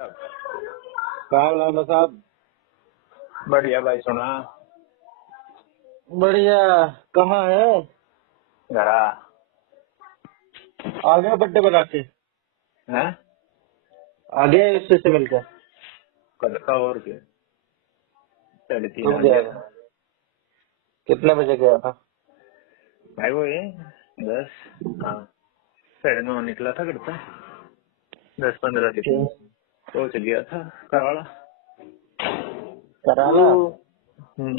राम साहब। बढ़िया भाई सुना। बढ़िया। कहाँ है? घरा आ गया बर्थडे बना के? है आ गया इससे से मिलकर? करता और क्या। 3:30 कब आ गया गया था? था कितने बजे गया था? भाई। वो ये 10 हाँ 9:30 निकला था घर से। 10-15 दिन तो चल गया था कराड़ा। कराला?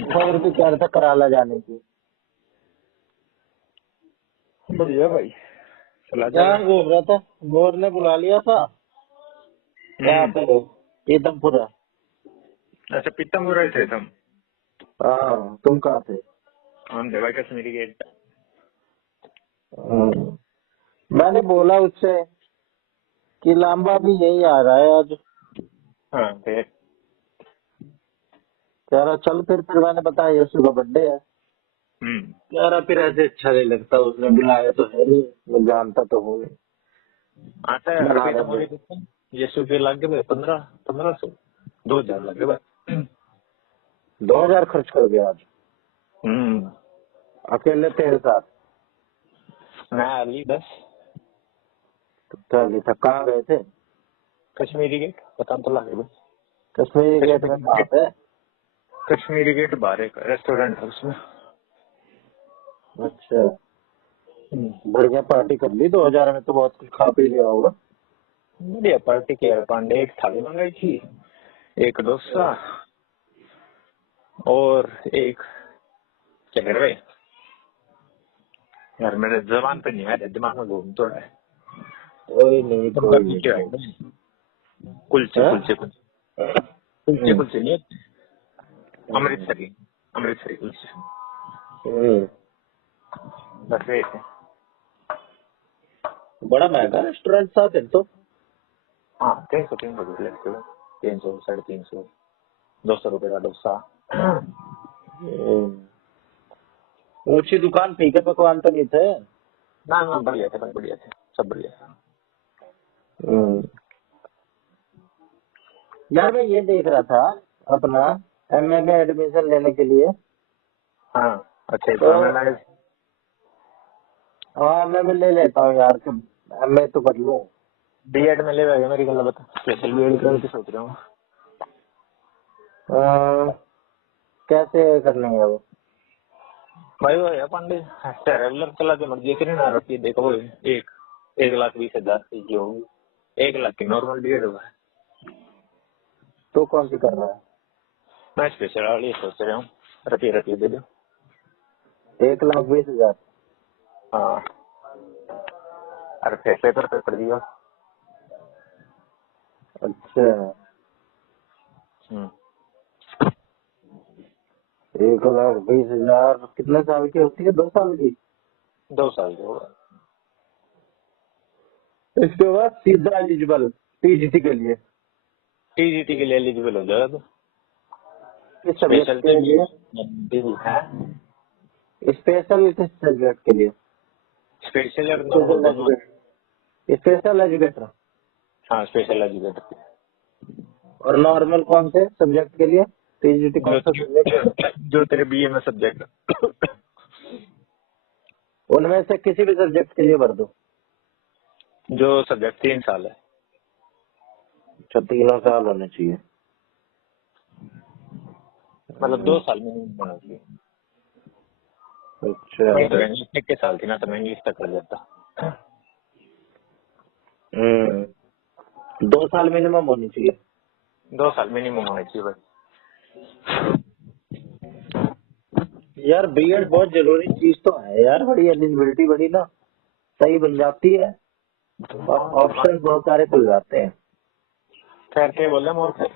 खबर भी कह रहा था कराला जाने की। बढ़िया भाई चला क्या जाएगा। बोल रहा था? मोर ने बुला लिया था यहाँ पे पीतमपुरा। अच्छा पीतमपुरा थे तुम? हाँ, तुम कहाँ थे? हम थे भाई कश्मीरी गेट। मैंने बोला उससे कि लांबा भी यही आ रहा है आज। हाँ फिर कह रहा चल फिर मैंने बताया यशु का बर्थडे है। कह रहा फिर ऐसे अच्छा नहीं लगता, उसने बुलाया तो है नहीं, मैं जानता तो हूँ। आता है बना पीतमपुरी रहे यशु के लग गए 1500 2000 लग गए बस। 2000 खर्च कर गया आज अकेले तेरे साथ। मैं अली 10 तो चल था, कहाँ गए थे? कश्मीरी गेट पता तो लगे बस। कश्मीरी गेट में कहाँ पे? कश्मीरी गेट बाहर एक रेस्टोरेंट है उसमें। अच्छा, बढ़िया पार्टी कर ली। 2000 में तो बहुत कुछ खा पी लिया होगा। बढ़िया पार्टी किया पांडे। एक थाली मंगाई थी, एक डोसा और एक क्या कर रहे यार मेरे जबान पे नहीं आया, दिमाग में घूम तो रहा है। कोई नहीं तुम कोई कुलचे नहीं। कुलचे हाँ? कुलचे कुलचे कुलचे कुलचे नहीं अमृतसरी अमृतसरी कुलचे बस वे थे। बड़ा महंगा रेस्टोरेंट था फिर तो। हाँ 300 लेते हो। 300 350 200 रुपए का डोसा। ऊंची दुकान, फीके पकवान तो नहीं थे? ना बढ़िया थे भाई, बढ़िया थे सब बढ़िया था। यार मैं ये देख रहा था अपना एमए में एडमिशन लेने के लिए। हाँ अच्छा तो तो मैं हाँ, मैं ले लेता हूँ यार, एमए तो कर लूँ। बीएड में ले गया मेरी गल बता। स्पेशल बीएड करने की सोच रहा हूँ। कैसे करनी है वो? भाई वो है पांडे रेगुलर चला के मर्जी करें ना रखी देखो वो 1,20,000 की जो होगी 1 लाख की नॉर्मल बीएड होगा। तो कौन सी कर रहा है? मैं स्पेशल वाली सोच रहा हूँ रखी दे दो। 1,20,000? हाँ अरे पैसे पर पड़ दिया। अच्छा, 1,20,000 कितने साल की होती है? 2 साल की? 2 साल के होगा। इसके बाद सीधा एलिजिबल टीजीटी के लिए? टीजीटी के लिए एलिजिबल हो जाएगा तो किस सब्जेक्ट स्पेशल के लिए? है। स्पेशल किस सब्जेक्ट के लिए? स्पेशल और नॉर्मल स्पेशल दोनों। एजुकेटर? स्पेशल एजुकेटर हाँ स्पेशल एजुकेटर और नॉर्मल कौन से सब्जेक्ट के लिए? टीजीटी कौन सा सब्जेक्ट है? जो तेरे बीए में सब्जेक्ट उनमें से किसी भी सब्जेक्ट के लिए भर दो। जो सब्जेक्ट 3 साल है। अच्छा, 3 साल होने चाहिए। मतलब 2 साल मिनिमम होना चाहिए। अच्छा। मैं तो इंग्लिश के साल थी ना तो मैं इंग्लिश तक कर देता। 2 साल मिनिमम होनी चाहिए। 2 साल मिनिमम होना चाहिए बस। यार बीएड बहुत जरूरी चीज तो है यार, बड़ी एलिजिबिलिटी बड़ी ना सही बन जाती है, ऑप्शन बहुत सारे खुल जाते हैं। खैर के बोले मोर खैर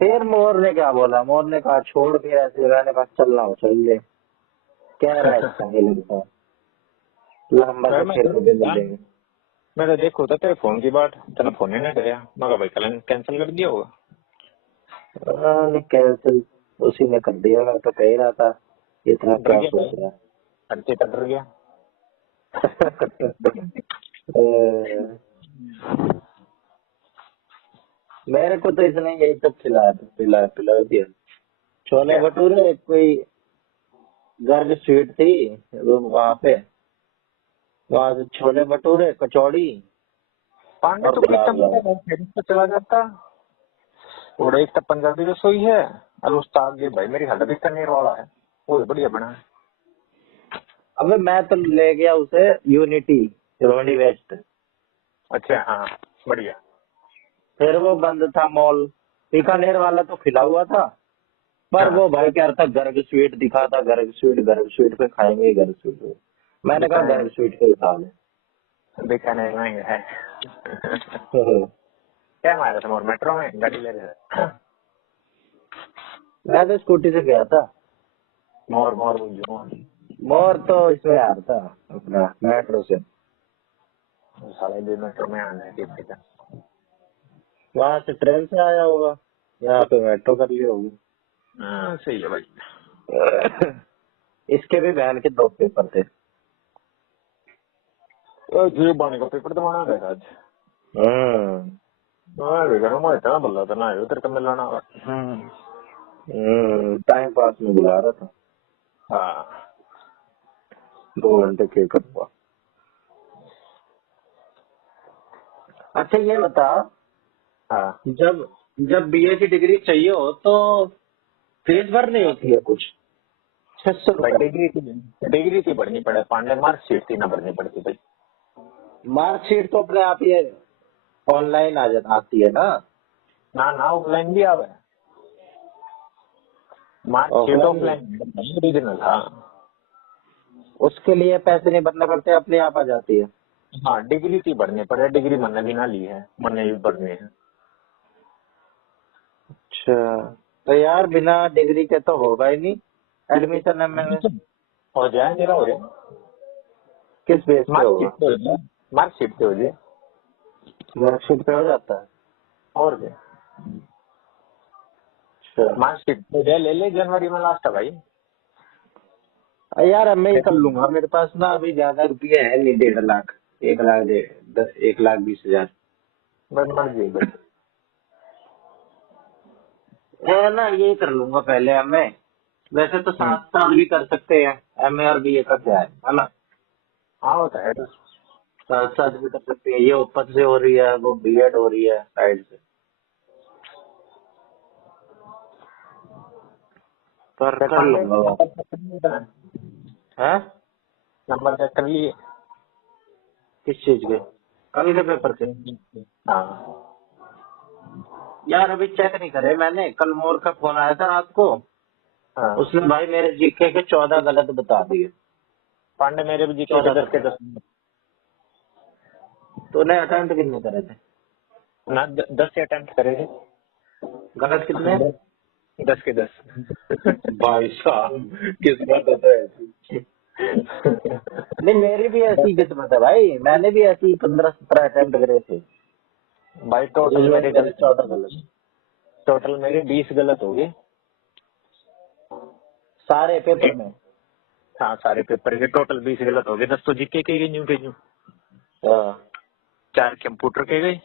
फिर मोर ने क्या बोला? मोर ने कहा छोड़ के ऐसे, मैंने कहा चलना हो चल ले। कह रहा है अच्छा नहीं लगता, लंबा खैर तो फिर कभी मिलेंगे। मैं तो देखो तो तेरे फोन की बात तेरा फोन ही ना कराया। मैं भाई कल कैंसिल कर दिया होगा। कैंसिल उसी ने कर दिया, मैं तो कह ही रहा था इतना डर क्या गया सोच भाई रहा हटके डर गया। है। मेरे को तो इसने यही सब खिलाया था, पिला दिया। छोले क्या? भटूरे, कोई गर्ग स्वीट थी वो वहाँ पे, वहाँ से छोले भटूरे, कचौड़ी पांडे और तो गुलाब प्रीतम जामुन। से चला जाता। और एक तो पंजाबी रसोई है, और उसका आगे भाई मेरी हालत भी कनेर वाला है, वो भी बढ़िया बना है। अबे मैं तो ले गया उसे यूनिटी, रोनी वेस्ट। अच्छा हाँ, बढ़िया। फिर वो बंद था मॉल। बीकानेर वाला तो खिला हुआ था, पर हाँ, वो भाई कह रहा था गर्ग स्वीट दिखा था, गर्ग स्वीट पे खाएंगे, गर्ग स्वीट पे। मैंने कहा गर्ग स्वीट पे ही खा ले। बीकानेर में है। क्या मारा था, और मेट्रो में गाड़ी ले रहे थे? मैं तो स्कूटी से गया था। मोर मोर बुझो। मोर तो इसमें आ रहा था अपना मेट्रो से। साले भी मेट्रो में आना है किसी का। वहां से ट्रेन से आया होगा, यहाँ पे मेट्रो कर ली होगी। हाँ सही है भाई। इसके भी बहन के 2 पेपर थे। जी बाने का पेपर तो बना था आज। हम्म हाँ देखा मैं इतना बल्ला था ना, उधर कम लाना। टाइम पास में बुला रहा था। हाँ 2 घंटे के हुआ। अच्छा ये बता, हाँ जब जब बीए की डिग्री चाहिए हो तो फीस भरनी होती है कुछ, 600 भाई, रुपए। डिग्री की भरनी पड़े पांडे, मार्कशीट थी ना भरनी पड़ती भाई। मार्कशीट तो अपने आप ही ऑनलाइन आ जाती आती है ना। ना ना ऑफलाइन भी आवे, मार्कशीट ऑफलाइन भी, ऑफलाइन ओरिजिनल। हाँ उसके लिए पैसे नहीं भरने पड़ते, अपने आप आ जाती है। हाँ, डिग्री की भरनी पड़े, डिग्री मैंने भी ना ली है, मैंने भी भरनी है। अच्छा, तो यार बिना डिग्री के तो होगा ही नहीं एडमिशन एमए में। हो जाए मेरा, हो जाए किस बेस पे मार्कशीट होगा? पे हो जाए, मार्कशीट पे हो जाए। मार्कशीट पे हो जाता है। और क्या, अच्छा, मार्कशीट पे हो जाए, ले ले, जनवरी में लास्ट है भाई। यार अब मैं ही कर लूंगा, मेरे पास ना अभी ज्यादा रुपये है नहीं, 1.5 लाख, 1 लाख 1,20,000 बस मर्जी भाई। है ना, ये कर लूंगा पहले एमए। वैसे तो 7 साल भी कर सकते हैं, एमए और बीए का क्या है ना। हाँ होता है तो। 7 साल भी कर सकते हैं, ये ऊपर से हो रही है, वो बीएड हो रही है साइड से, पर कर लूंगा। है नंबर चेक कर लिए। किस चीज के? कल के पेपर के? हाँ यार अभी चेक नहीं करे मैंने, कल मोर का फोन आया था रात को, हाँ, उसने भाई मेरे जीके के 14 गलत बता दिए। पांडे मेरे भी जीके के 14 10 के 10। तूने अटेम्प्ट कितने करे थे? ना 10 अटेम्प्ट करे थे। गलत कितने? 10 के 10। भाई साहब किस्मत है तो ऐसी। नहीं मेरी भी ऐसी किस्मत है भाई, मैंने भी ऐसी 15-17 अटेम्प्ट करे थे। भाई टोटल इस बार मेरे मेरे गलत, 14 गलत। टोटल मेरे 20 गलत हो गए। सारे पेपर में? हाँ सारे पेपर के टोटल 20 गलत हो गए। 10 तो जीके के गए, न्यू के न्यू। हाँ 4 कंप्यूटर के गए,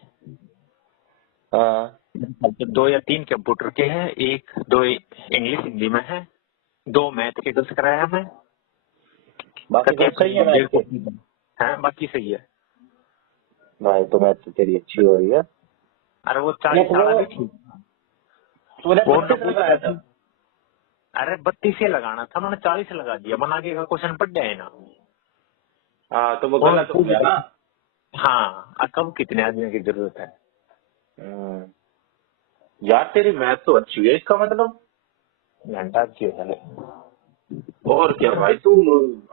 हाँ। 2 या 3 कंप्यूटर के हैं, 1-2 इंग्लिश हिंदी में है, 2 मैथ के गलत कराया मैं। बाकी सब सही है मैथ के? हाँ बाकी सही है। भाई तो मैथ तो तेरी अच्छी हो रही है। अरे वो 40 वाला भी ठीक। तूने वो 32 लगाया था? अरे 32 से लगाना था, मैंने 40 लगा दिया, बना के का क्वेश्चन पढ़ जाए ना। हाँ तो वो गलत हो गया ना। हाँ कब कितने आदमियों की जरूरत है। हम्म, यार तेरी मैथ तो अच्छी है इसका मतलब। घंटा अच्छी है चले। और क्या भाई, तू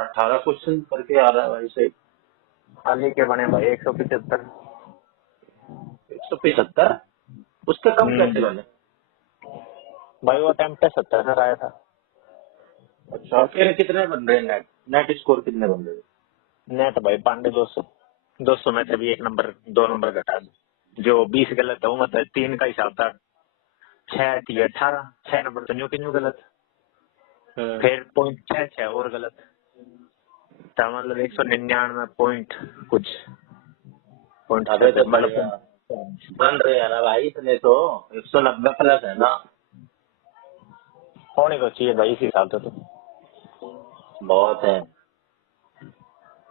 18 क्वेश्चन करके आ रहा है भाई सही। आगे के बने भाई 175। 175? उसके कम कैसे बने? भाई वो अटेम्प्ट 70 सर आया था। अच्छा, फिर कितने बन रहे हैं नेट? नेट स्कोर कितने बन रहे हैं? नेट भाई पांडे 200 में से भी 1 नंबर 2 नंबर घटा दो। जो 20 गलत है वो मतलब 3 का हिसाब था, 6 थी 18, 6 नंबर तो न्यू के न्यू गलत। फिर पॉइंट 6 और गलत, तो मतलब 199 पॉइंट कुछ पॉइंट अबे तो बढ़िया, मतलब बन रहे हैं ना भाई, इतने तो 190 प्लस है ना। होने को चाहिए भाई इस हिसाब से तो। बहुत है।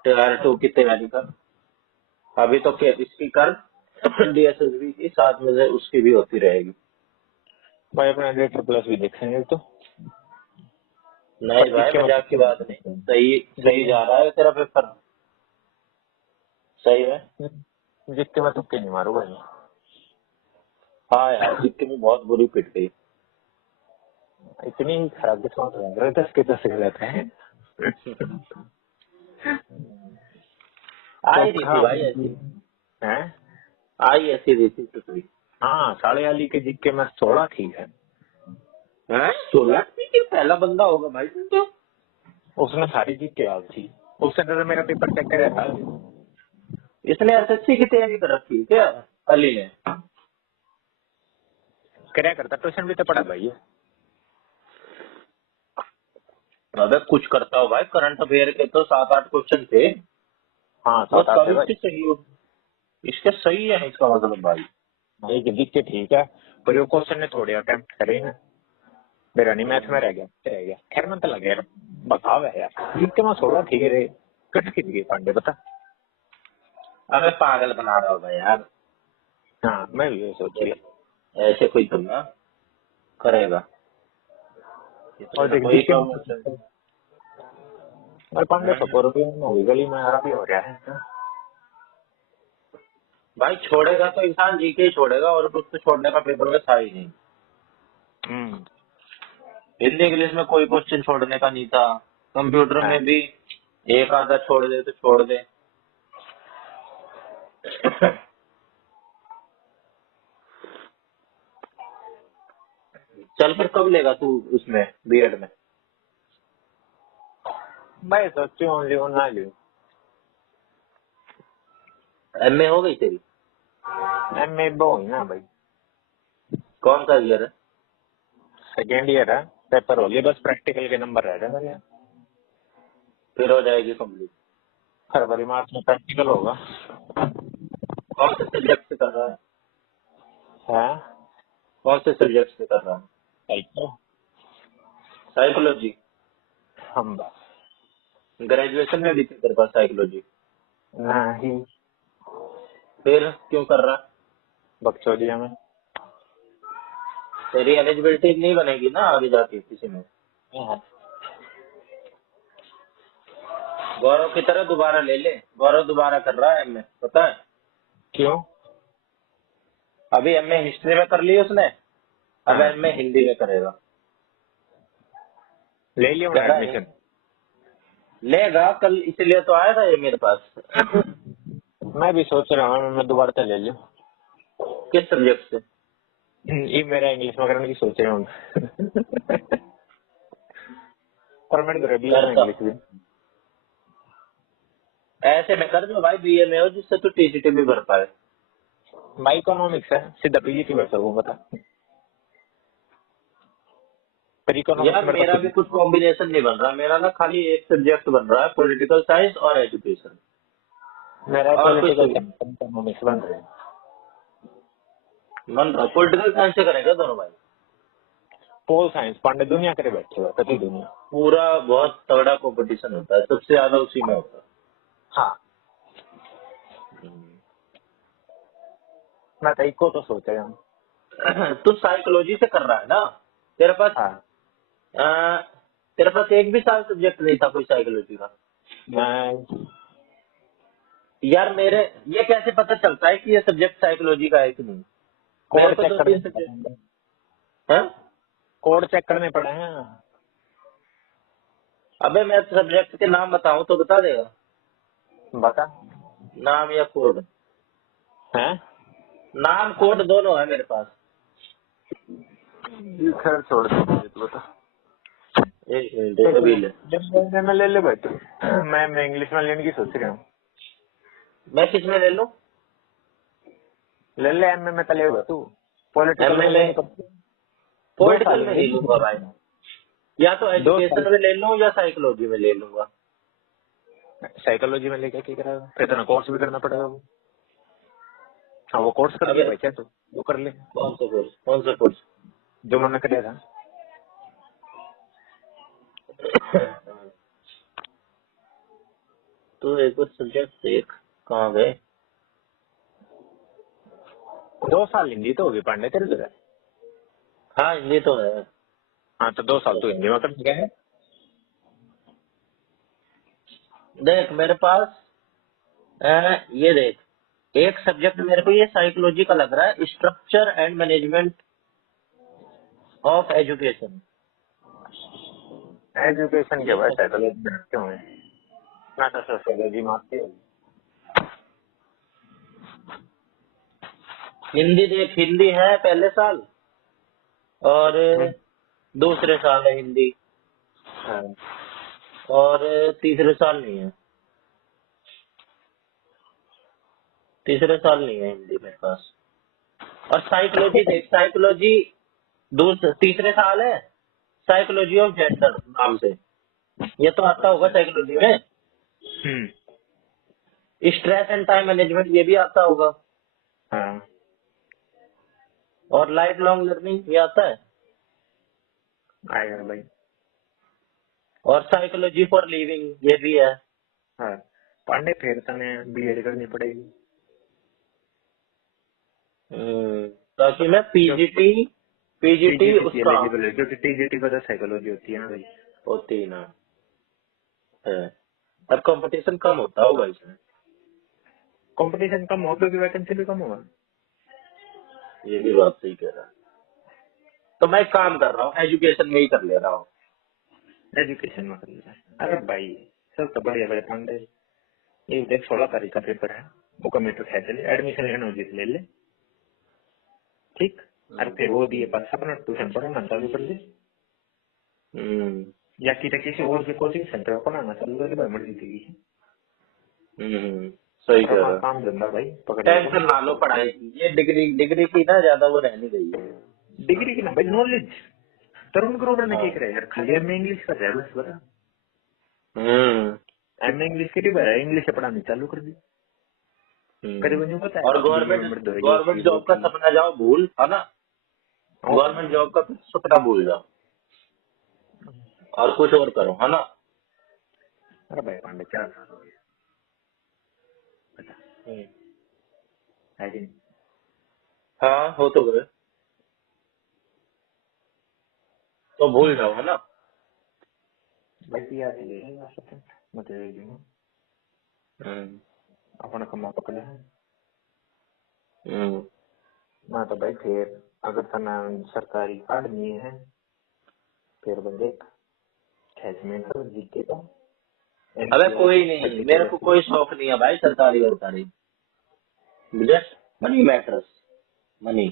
टीआर 2 की तैयारी कर। अभी तो इसकी कर, डीएसएसबी की साथ में से उसकी भी होती रहेगी। भाई अपना रेटर प्लस भी देखेंगे तो। नहीं पर भाई जिसके में मजाक की बात नहीं, सही सही जा रहा है तेरा पेपर, सही है। जिसके में तुक्के नहीं मारू भाई। हाँ यार, सिक्के में बहुत बुरी पिट गई। इतनी खराब किस्मत है, 10 के 10 रहते हैं। आई रही थी चोखा भाई ऐसी, है। आई ऐसी रही थी तो सही हाँ, साढ़े वाली के जिक्के में 16 ठीक है। है। 16 पहला बंदा होगा भाई तुम तो। उसने सारी जिक्के याद थी। उससे तो मेरा पेपर चेक करेगा। इसने एसएससी की तैयारी कर रखी है क्या अली ने? क्या करता, ट्यूशन भी तो पढ़ा भाई। अबे कुछ करता हो भाई, करंट अफेयर के तो 7-8 क्वेश्चन थे। हाँ, बस 7-8 कब है भाई। इसके सही हो, इसके सही है इसका मतलब भाई। भाई के जिक्के ठीक है, पर वो क्वेश्चन ने थोड़े अटेम्प्ट करे हैं। मेरा नहीं, मैथ में रह गया। खैर में तो लगे यार, बताओ है यार, जिक्के में 16 ठीक है रे। कट खिंच गई पांडे बता। अबे पागल बना रहा होगा यार, हाँ, मैं भी ये सोच लिया। ऐसे कोई तुम ना करेगा। और इसमें देख कोई जिक्के में प्रॉब्लम और पांडे पकोर भी गली में आराम ही हो रहा है। भाई, छोड़ेगा तो इंसान जीके ही छोड़ेगा, और कुछ तो छोड़ने का पेपर में था ही नहीं। हम्म। हिंदी इंग्लिश में कोई क्वेश्चन छोड़ने का नहीं था, कंप्यूटर हाँ। में भी एक आधा छोड़ दे तो छोड़ दे। चल फिर कब लेगा तू उसमें बीएड में? मैं सोचती हूँ लियो ना लियो। एमए हो गई तेरी? एमए वो ही ना भाई। कौन सा ईयर है? सेकेंड ईयर है। पेपर हो गया, बस प्रैक्टिकल के नंबर रह गए मेरे। फिर हो जाएगी कंप्लीट। फरवरी मार्च में प्रैक्टिकल होगा। कौन से सब्जेक्ट से कर रहा है? है। कौन से सब्जेक्ट से कर रहा है? तो साइकोलॉजी? हम ग्रेजुएशन में भी थी तेरे पास साइकोलॉजी? नहीं, फिर क्यों कर रहा? बकचोदिया में। तेरी एलिजिबिलिटी नहीं बनेगी ना आगे जाके किसी में। हाँ। गौरव की तरह दोबारा ले ले, गौरव दोबारा कर रहा है एमए, पता है? क्यों? अभी एमए हिस्ट्री में कर ली उसने, अब हाँ, एमए हिंदी में करेगा। ले लिया कह ना रहा है एडमिशन। लेगा कल, इसीलिए तो आया था ये मेरे पास। मैं भी सोच रहा हूँ मैं दोबारा से ले लूँ। किस सब्जेक्ट से? ये मेरा इंग्लिश में करने की सोच रहा हूँ। पर मैंने तो रबी है करता इंग्लिश भी। ऐसे में कर जो भाई, बीए में हो जिससे तू टीसीटी भी भर पाए। माई इकोनॉमिक्स है, सीधा पीजीटी में करूँ बता। पर इकोनॉमिक्स यार मेरे मेरा भी को कुछ कॉम्बिनेशन नहीं बन रहा, मेरा ना खाली एक सब्जेक्ट बन रहा है, पॉलिटिकल साइंस और एजुकेशन, मेरा और कुछ पॉलिटिकल नहीं इकोनॉमिक्स बन रहा है। बन रहा। पॉलिटिकल साइंस से करेगा दोनों भाई? पोल साइंस पांडे दुनिया करे बैठे हुआ कति दुनिया। पूरा बहुत तगड़ा कंपटीशन होता है, सबसे ज्यादा उसी में होता हाँ, मैं तो इको तो सोच रहा हूँ। है। तू साइकोलॉजी से कर रहा है ना? तेरे पास हाँ, अ, तेरे पास एक भी साल सब्जेक्ट नहीं था कोई साइकोलॉजी का? मैं यार मेरे, ये कैसे पता चलता है कि ये सब्जेक्ट साइकोलॉजी का है कि नहीं? मेरे कोड को चेक 2-3 करने सब्जेक्ट पड़ेंगे। है। कोड चेक करने पड़े हैं। अबे मैं सब्जेक्ट के नाम बताऊं तो बता देगा? बता। नाम या कोड? हैं? नाम कोड दोनों है मेरे पास। खैर छोड़ दे मुझे तो बता। एक मिनट अभी ले। मैं ले ले भाई तू। मैं इंग्लिश में लेने की सोच रहा हूँ। मैं किस में ले लूं? ले ले, एमए में तो लेगा तू। पॉलिटिकल एमए में में? लेने को 2 पॉलिटिकल साल में में नहीं लूंगा भाई, या तो 2 साल एजुकेशन में ले लूं या साइकोलॉजी में ले लूंगा। साइकोलॉजी में लेके क्या करा, फिर तो कोर्स भी करना पड़ेगा वो। हाँ वो कोर्स कर अबे लिया भाई क्या तू, वो कर ले कौन सा कोर्स? जो मैंने कराया था। तो एक बार सब्जेक्ट देख कहाँ गए। 2 साल हिंदी तो होगी पांडे तेरे तरह। हाँ हिंदी तो है। हाँ तो 2 साल तो हिंदी में कर गया है। देख मेरे पास ये देख, एक सब्जेक्ट मेरे को ये साइकोलॉजी का लग रहा है, structure and management of education. Education के बाद साइकोलॉजी क्यों है ना, तो सोशियोलॉजी मारती है। हिंदी देख, हिंदी है पहले साल और दूसरे साल है हिंदी, हाँ और तीसरे साल नहीं है, तीसरे साल नहीं है हिंदी मेरे पास। और साइकोलॉजी देख, साइकोलॉजी दूसरे तीसरे साल है, साइकोलॉजी ऑफ जेंडर नाम से, ये तो आता होगा साइकोलॉजी में। हम्म, स्ट्रेस एंड टाइम मैनेजमेंट ये भी आता होगा, हाँ और लाइफ लॉन्ग लर्निंग ये आता है, आएगा भाई। और साइकोलॉजी फॉर लिविंग ये भी है। हाँ पांडे फिर तने बीएड करनी पड़ेगी। ताकि मैं पीजीटी पीजीटी टीजीटी की उसका एलिजिबल है क्योंकि टीजीटी का तो साइकोलॉजी होती है ना भाई। होती ही ना है। और कंपटीशन कम होता होगा इसमें, कंपटीशन कम हो क्योंकि वैकेंसी भी कम होगा। ये भी बात सही कह रहा है। तो मैं एक काम कर रहा हूँ, एजुकेशन में ही कर ले रहा हूँ। एजुकेशन में कर लिया। अरे भाई सब तो बढ़िया बढ़िया पांडे। ये देख 16 तारीख का पेपर है, वो कम्प्यूटर खेच ले, एडमिशन लेना हो जिस ले ले, ठीक। अरे फिर वो दिए पास अपना ट्यूशन पढ़ाना चालू कर दे, हम्म या किसी और के कोचिंग सेंटर में पढ़ाना चालू कर दे भाई, मर्जी तेरी। सही और कह अपना रहा है। काम धंधा भाई पकड़ ले टेंशन ना लो पढ़ाई की, ये डिग्री डिग्री की ना ज्यादा वो रहने गई है। डिग्री की ना भाई, नॉलेज। तरुण ग्रोवर ने हाँ। क्या करे यार, खाली एम इंग्लिश का है बस बता। हम्म एम इंग्लिश की है, इंग्लिश से पढ़ानी चालू कर दी। करीबन जो पता और है बीए में मर्द ये गवर्नमेंट थी वो जॉब का थी। सपना जाओ भूल, है ना। गवर्नमेंट जॉब का सपना भूल जाओ और कुछ और करो, है ना। अरे भाई पांडे 4 साल हो गए, पता हम्म। है कि नहीं। हाँ हो तो गए, तो भूल जाओ, है ना। भाई पिया ले लेगा सपन मत दे दूंगा, हम्म अपना कमा पकड़े। हम्म ना तो भाई फिर अगर तना सरकारी कार्ड नहीं है फिर बंदे खेच में तो जीते तो अबे एनपीआर की कोई नहीं, सर्टिफिकेट मेरे को रहती है। कोई शौक नहीं है भाई सरकारी वरकारी, जस्ट मनी मैटर्स, मनी।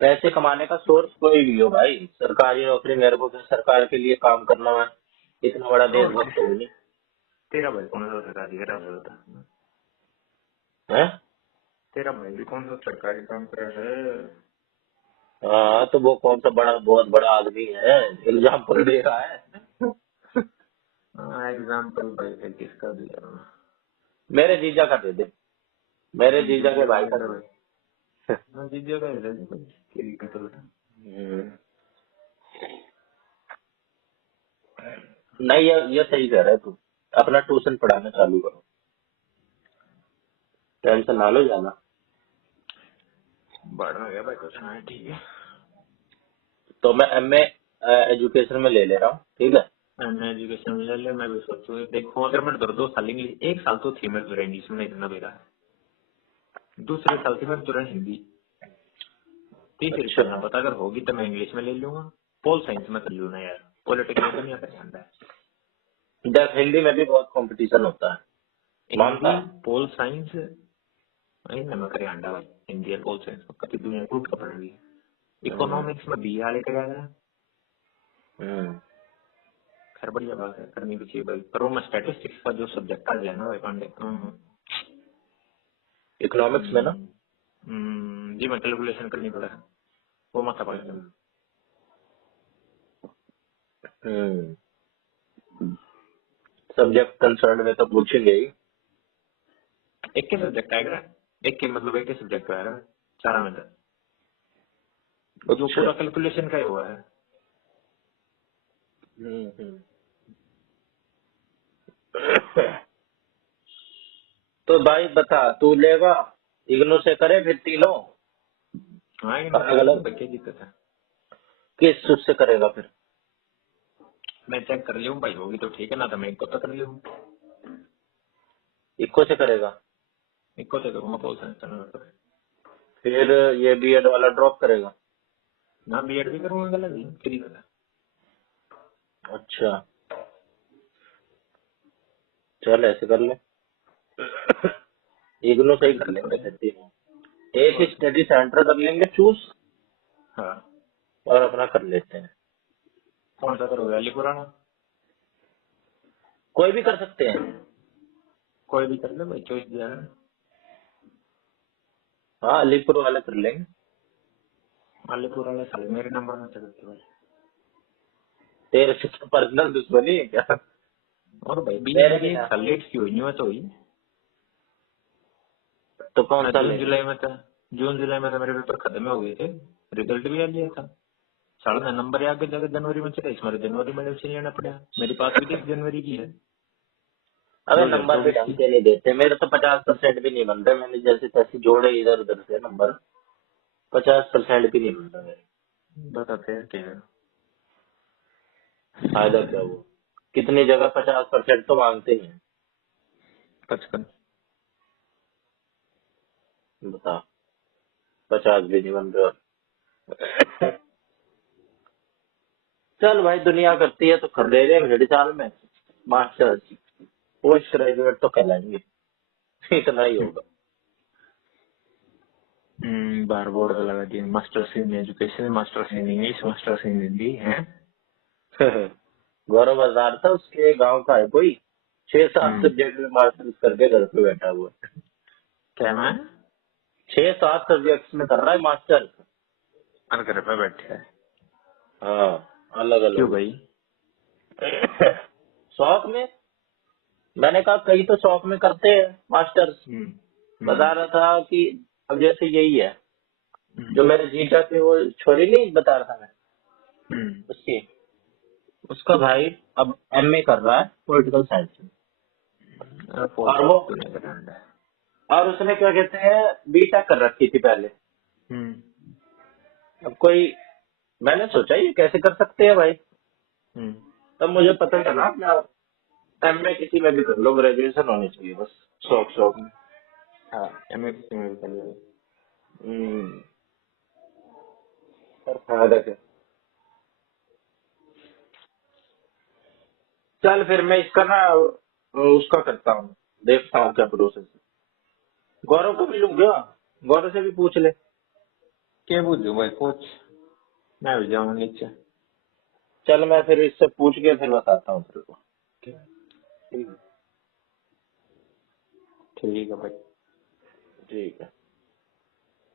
पैसे कमाने का सोर्स कोई भी हो भाई, सरकारी नौकरी मेरे को क्या, सरकार के लिए काम करना, मैं इतना बड़ा और देशभक्त हूँ नहीं तेरा भाई कौन सा सरकारी करा होता है। तेरा भाई भी कौन सा सरकारी काम कर रहा है। हाँ तो वो कौन सा बड़ा बहुत बड़ा आदमी है, एग्जाम्पल दे रहा है। एग्जाम्पल भाई फिर किसका दिया। मेरे जीजा का दे दे, मेरे जीजा के जीजा का भाई का मेरा दे भाई, दे। हाँ जीजा का है क्या दिक्कत है। हम्म। नहीं ये सही कह रहा है तू, अपना ट्यूशन पढ़ाना चालू करो, टेंशन ना लो ज्यादा। बढ़ गया भाई कुछ नहीं, ठीक है। तो मैं एमए एजुकेशन में ले ले रहा हूँ, ठीक है। मैंने एजुकेशन ले लिया, मैं भी सोचू देखो अगर मैं 2 साल इंग्लिश, 1 साल तो थी मेरे इंग्लिश में इतना मेरा, दूसरे साल से मैं तुरंत हिंदी, तीसरे अच्छा साल ना पता अगर होगी तो मैं इंग्लिश में ले लूंगा। पोल साइंस में कर लूंगा यार, पॉलिटिकल में नहीं आता ठंडा है। देख हिंदी में भी बहुत कंपटीशन होता है, मानता हिंदी है। पोल साइंस मैं करे अंडा भाई, हिंदी और पोल साइंस में कभी दुनिया टूट का पड़ गई। हम्म इकोनॉमिक्स में बी वाले का जाएगा, हम्म खैर बढ़िया बात है करनी भी चाहिए भाई, पर वो मैं स्टैटिस्टिक्स का जो सब्जेक्ट आ जाए ना भाई पांडे, इकोनॉमिक्स में ना। जी मैं कैलकुलेशन करनी पड़ा है, वो मत पाएगा। हम्म सब्जेक्ट कंसर्न में तो पूछेंगे ही। एक ही सब्जेक्ट आएगा, एक ही मतलब एक ही सब्जेक्ट आएगा चारा में से। जो अच्छा। पूरा कैलकुलेशन का ही हुआ है। हम्म। तो भाई बता, तू लेगा इग्नू से करे फिर तीनों हाँ इग्नू से अलग कर लो अलग, भाई, क्या दिक्कत है। किस उससे करेगा फिर? मैं चेक कर लूँ भाई, होगी तो ठीक है, ना तो मैं इनको तो कर लूँ। इको से करेगा? इनको तो करूँगा बहुत सारे। फिर ये बीएड वाला ड्रॉप करेगा? ना बीएड भी करूँगा, गलत ही फ्री वाला। अच्छा, चल ऐसे कर ले। इग्नू से ही कर लेंगे फिर तीनों। एक ही और क्या। स्टडी सेंटर कर लेंगे चूज हाँ और अपना कर लेते हैं। कौन सा करोगे, अली पुराना? कोई भी कर सकते हैं। कोई भी कर ले भाई, चॉइस दिया है। हाँ, अलीपुर वाले कर लेंगे। अलीपुर वाले साले मेरे नंबर में चलते भाई। तेरे से तो पर्सनल दुश्मनी है क्या? और भाई बीए मेरे मेरी भी एक ना। साल लेट की हुई, नहीं तो हुई। तो कौन मैं सा जून लेंगे? जुलाई में था, जून जुलाई में तो मेरे पेपर खत्म हो गए थे, रिजल्ट भी आ लिया था। साढ़े ना नंबर आगे जाकर जनवरी में चले, इसमें जनवरी में एडमिशन लेना पड़ा। मेरी पास भी 1 जनवरी की है, अबे नंबर भी 2024 ढंग की। से नहीं देते, मेरे तो 50% भी नहीं बन रहे, मैंने जैसे तैसे जोड़े इधर उधर से नंबर, 50% भी नहीं बन रहा मेरे। बताते हैं क्या है। फायदा क्या हुआ? कितनी जगह 50% तो मांगते ही हैं। 55। बता, 50 भी नहीं बन रहा। चल भाई, दुनिया करती है तो कर ले रहे घड़ी साल में मास्टर्स, पोस्ट ग्रेजुएट तो कहलाएंगे। इतना ही होगा। बार बोर्ड लगा दिए, masters in education, masters in English, masters in Hindi है। गौरव बाजार था उसके गांव का है कोई, 6-7 हम्म, सब्जेक्ट में मास्टर्स करके घर पे बैठा हुआ है। क्या मैं 6-7 सब्जेक्ट्स में कर रहा है मास्टर। मन घर पे बैठे है। हाँ, अलग क्यों अलग। भाई? शौक में। मैंने कहा कई तो शौक में करते हैं मास्टर्स। हम्म हम्म बता रहा था कि अब जैसे यही है, हम्म जो मेरे जीजा की वो छोरी नहीं बता रहा था मैं, हम्म। उसकी, उसका भाई अब एमए कर रहा है पॉलिटिकल साइंस में। और वो, पोस्ट दुनिया का ट्रेंड है। और उसने क्या कहते हैं बीटेक कर रखी थी पहले। हम्म अब कोई, मैंने सोचा ये कैसे कर सकते हैं भाई। हम्म। तब मुझे पता चला कि एमए किसी में भी कर लो, ग्रेजुएशन होनी चाहिए बस। शौक शौक। हाँ एमएससी में भी कर लिया। हम्म, पर फायदा क्या? चल फिर मैं इसका ना उसका करता हूँ, देखता हूँ क्या प्रोसेस है। गौरव को भी लूंगा, गौरव से भी पूछ ले। क्या पूछूं भाई, पूछ, मैं भी जाऊंगा नीचे। चल मैं फिर इससे पूछ के फिर बताता हूँ तेरे को। ठीक। ठीक है भाई। ठीक है।